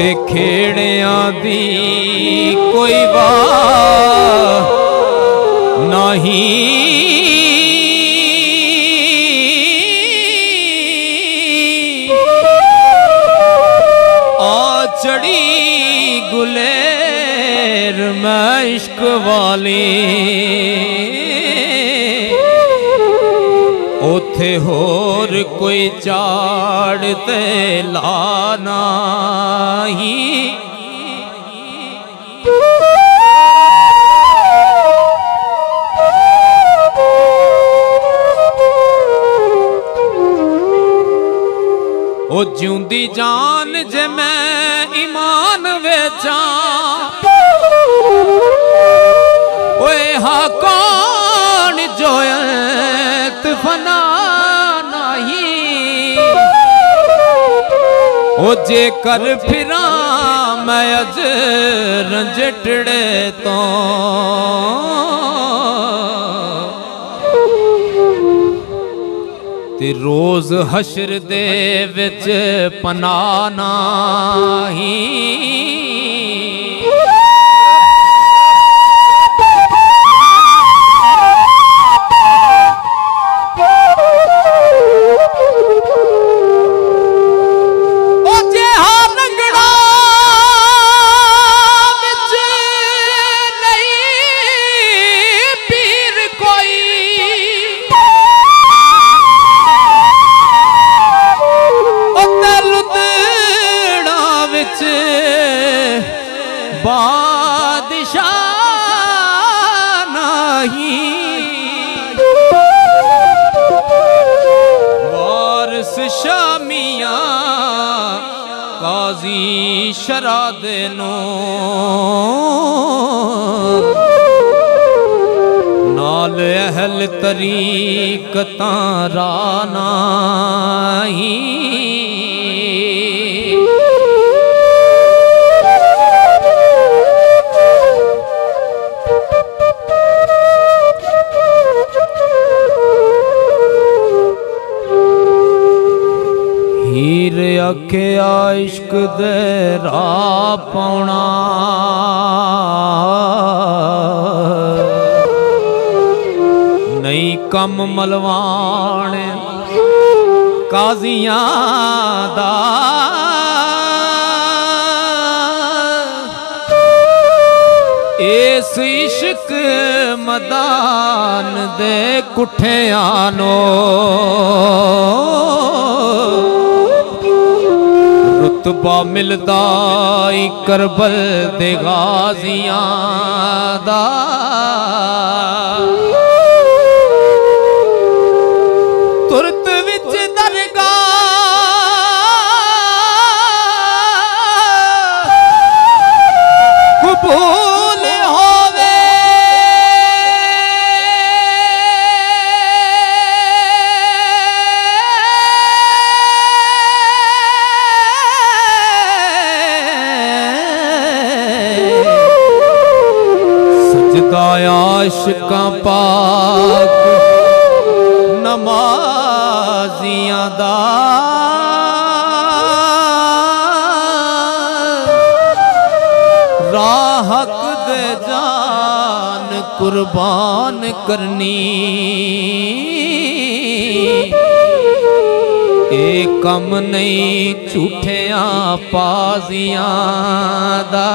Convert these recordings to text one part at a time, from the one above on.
उथे खेड़ियां दी कोई वाह नहीं, आ चढ़ी गुलेर मैं इश्क वाली, उथे होर कोई चाड़ ते लाना ही। ओ जिउंदी जान जे मैं ईमान वेचा, ओए हा कौन जोयत फना नहीं। ओ जे कर फिरा मैं अज रंजटड़े तो, ते रोज हशर दे विच पनाह नाही। बादशाह नहीं, वारिस शामिया काजी शरादे नो, नाल अहल तरीकतां राना ही। हीर आख्या इश्क दे राह पौना, नहीं कम मलवाण काजियां दा। इस इश्क मदान दे कुठियां नो, रुतबा मिलदा करबल दे गाजियां दा। तुरत विच दरगाह कबूल होवे, आशिकां पाक नमाजियां दा। राह हक दे जान कुर्बान करनी, ए कम नहीं झूठियां पाजियां दा।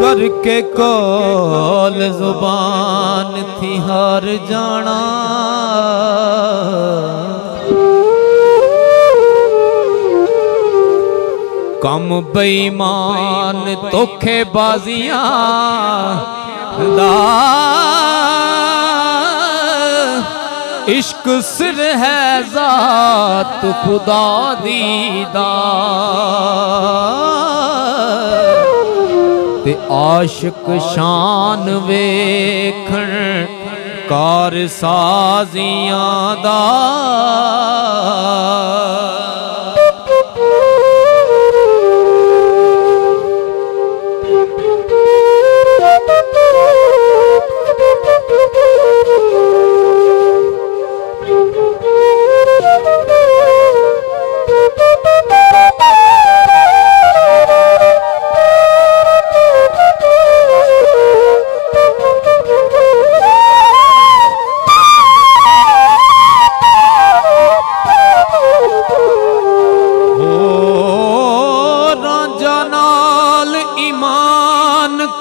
करके कौल जुबान थी हार जाना, कम बेईमान धोखेबाजियां दा। इश्क सिर है जात खुदा दी दा, ते आशिक शान वेखण कार साजियां दा।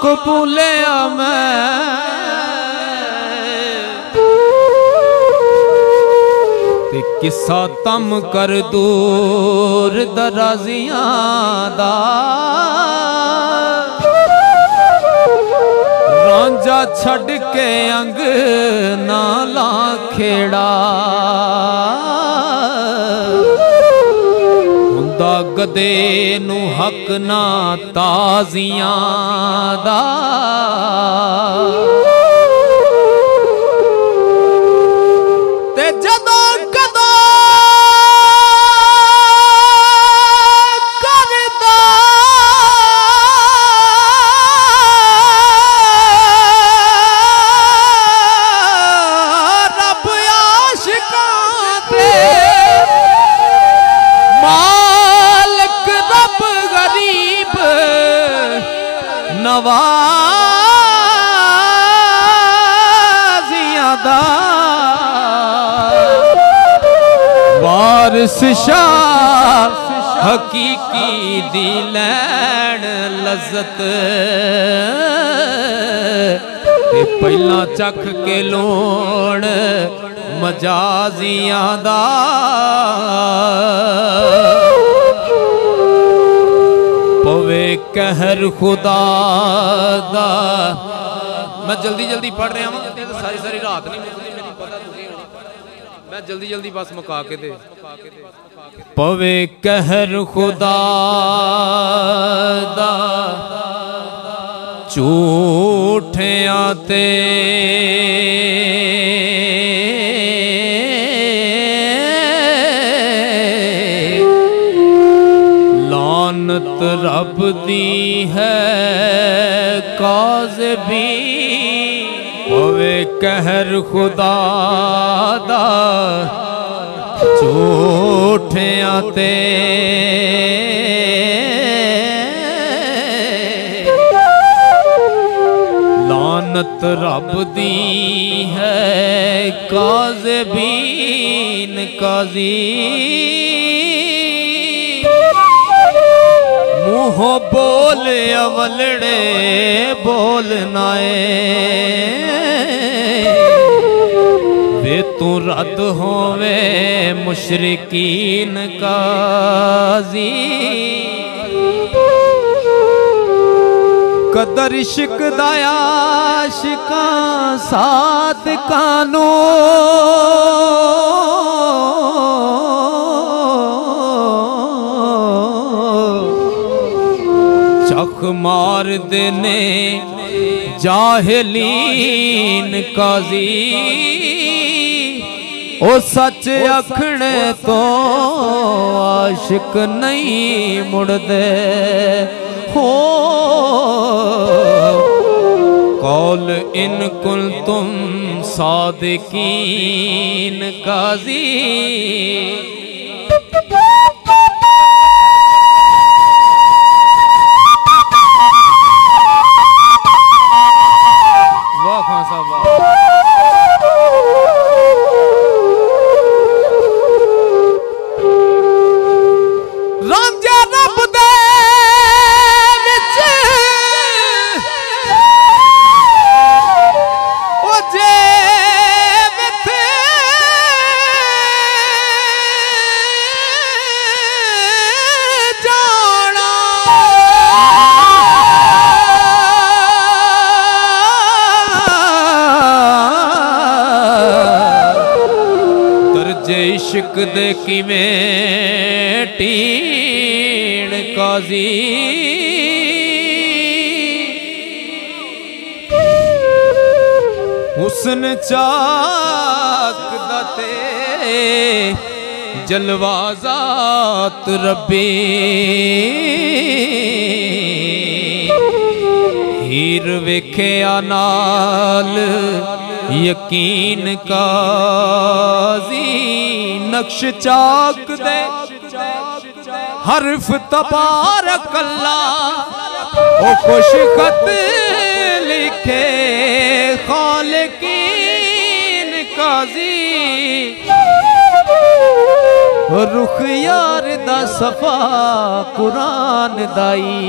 कबूले मैं ते किस्सा तम कर दूर दराजियां दा रांझा छड़ के अंग नाला खेड़ा हुंदा गदे नू हक ना ताजियां दा ते जदों कदों करदा रब आशिकां ते मालिक रब गरीब नवाजियां दा वारिस शाह हकीकी दी लैण लज़्ज़त ते पहला चख के लोण मजाजियां दा पवे कहर खुदा दा। मैं जल्दी जल्दी पढ़ रहा हूँ, सारी सारी रात नहीं मुकदी मेरी, पता तुसीं होना। मैं जल्दी जल्दी बस मुका के दे। पवे कहर खुदा दा झूठियां ते लानत रब दी है काज़िबी पवे कहर खुदा दा झूठियां ते लानत रब दी है काज़िबीन काज़ी मुँह बोल अवलड़े बोलनाए वे तू रद होवे मुशरिकीन काजी कदर इश्क दाया आशिकां साथ कानू चख मार देने जाहिलीन काजी ओ सच अखने तो आशिक नहीं मुड़दे हो कौल इन कुल तुम सादिकीन काजी वाह खान साहब रांझा रब दे विच ओ जे विथे जाना दर्जे इश्क दे किवें टीण काजी हुस्न चाक दते जलवाजात रब्बी हीर वेख्या नाल यकीन काजी नक्श चाक दे हर्फ तबारक अल्लाह ओ खुश खत लिखे खालिकीन काजी रुख यार दा सफा कुरान दाई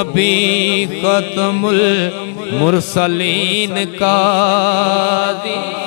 नबी खत्मुल मुरसलीन का दी